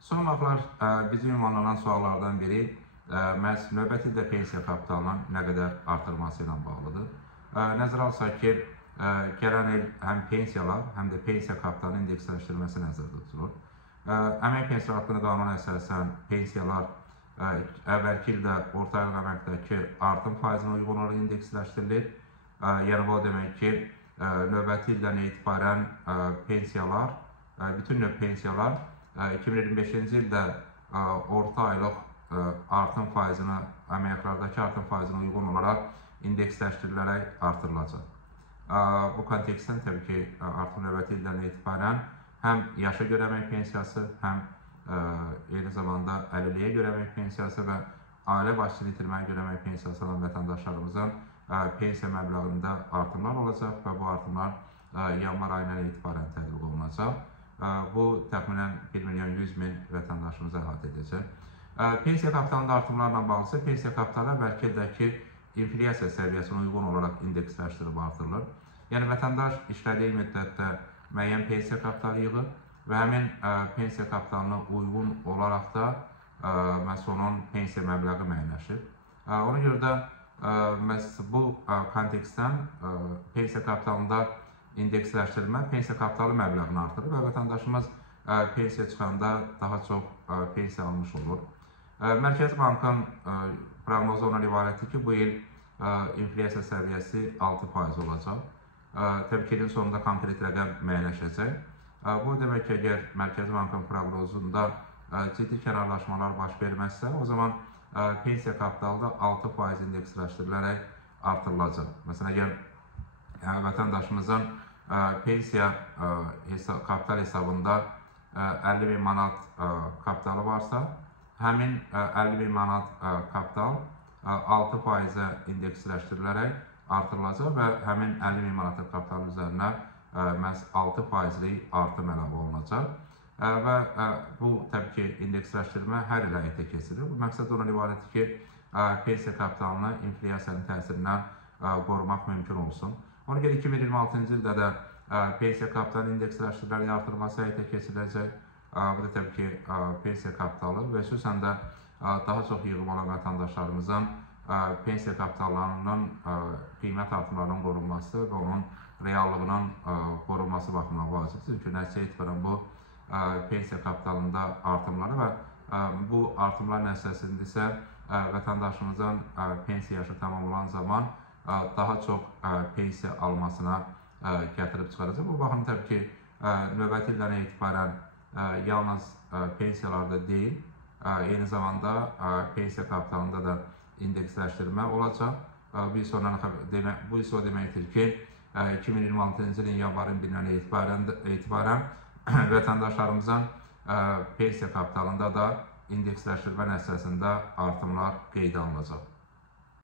Son vaxtlar bizim ünvanlanan suallardan biri məhz növbəti ildə pensiya kapitalının nə qədər artırılması ilə bağlıdır. Nəzərə alsaq ki, gələn il həm pensiyalar, həm də pensiya kapitalının indeksləşdirilməsi nəzərdə tutulur. Əmək pensiya haqqında qanuna əsasən pensiyalar əvvəlki ildə orta aylıq əməkdəki artım faizinə uyğun olaraq indeksləşdirilir. Yəni bu demək ki, növbəti ildən etibarən pensiyalar, bütün növ pensiyalar 2025-ci ildə orta aylıq artım faizinə, əmək haqqlardakı artım faizinə uyğun olaraq indeksləşdirilərək artırılacaq. Bu kontekstdən təbii ki, artıq növbəti ildən etibarən həm yaşa görə əmək pensiyası, həm eyni zamanda əlilliyə görə əmək pensiyası və ailə başçını itirməyə görə əmək pensiyası olan vətəndaşlarımızın pensiya məbləğində artımlar olacaq və bu artımlar yanvar ayından etibarən tətbiq olunacaq. Bu təxminən 1.100.000 vətəndaşımızı əhatə edəcək. Pensiya kapitalında artımlarla bağlısa, pensiya kapitalı əvvəlki ildəki inflyasiya səviyyəsinə uyğun olaraq indeksləşdirib artırılır. Yəni vətəndaş işlədiyi müddətdə müəyyən pensiya kapitalı yığır və həmin pensiya kapitalına uyğun olaraq da məhz onun pensiya məbləği müəyyənləşir. Ona görə də məhz bu kontekstdən pensiya kapitalında indeksləşdirilmə pensiya kapitalı məbləğini artırır və vətəndaşımız pensiya çıxanda daha çox pensiya almış olur. Mərkəzi Bankın proqnozu ondan ibarətdir ki, bu il inflyasiya səviyyəsi 6% olacaq. Təbii ki, ilin sonunda konkret rəqəm müəyyənləşəcək. Bu demək ki, əgər Mərkəzi Bankın proqnozunda ciddi kənarlaşmalar baş verməzsə, o zaman pensiya kapitalı da 6% indeksləşdirilərək artırılacaq. Məsələn, əgər vətəndaşımızın pensiya kapital hesabında 50.000 manat kapitalı varsa, həmin 50.000 manat kapital 6%-ə indeksləşdirilərək artırılacaq və həmin 50.000 manatlıq kapitalın üzərinə məhz 6%lik artım əlavə olunacaq. Və bu, təbii ki, indeksləşdirmə hər il həyata keçirilir. Bu məqsəd ondan ibarətdir ki, pensiya kapitalını inflyasiyanın təsirindən qorumaq mümkün olsun. Ona görə 2026-cı ildə də pensiya kapitalı indeksləşdirilərək artırılması həyata keçiriləcək. Bu da təbii ki, pensiya kapitalı və xüsusən də daha çox yığım olan vətəndaşlarımızın pensiya kapitallarının qiymət artımlarının qorunması və onun reallığının qorunması baxımından vacibdir. Çünki nəticə etibarən bu pensiya kapitalında artımları və bu artımlar nəticəsində isə vətəndaşımızın pensiya yaşı tamam olan zaman daha çox pensiya almasına gətirib çıxaracaq. Bu baxım təbii ki, növbəti ildən etibarən yalnız pensiyalarda deyil, eyni zamanda pensiya kapitalında da indeksləşdirmə olacaq. Bu isə o deməkdir ki, 2026-cı ilin yanvarın 1-dən etibarən vətəndaşlarımızın pensiya kapitalında da indeksləşdirmə nəticəsində artımlar qeydə alınacaq.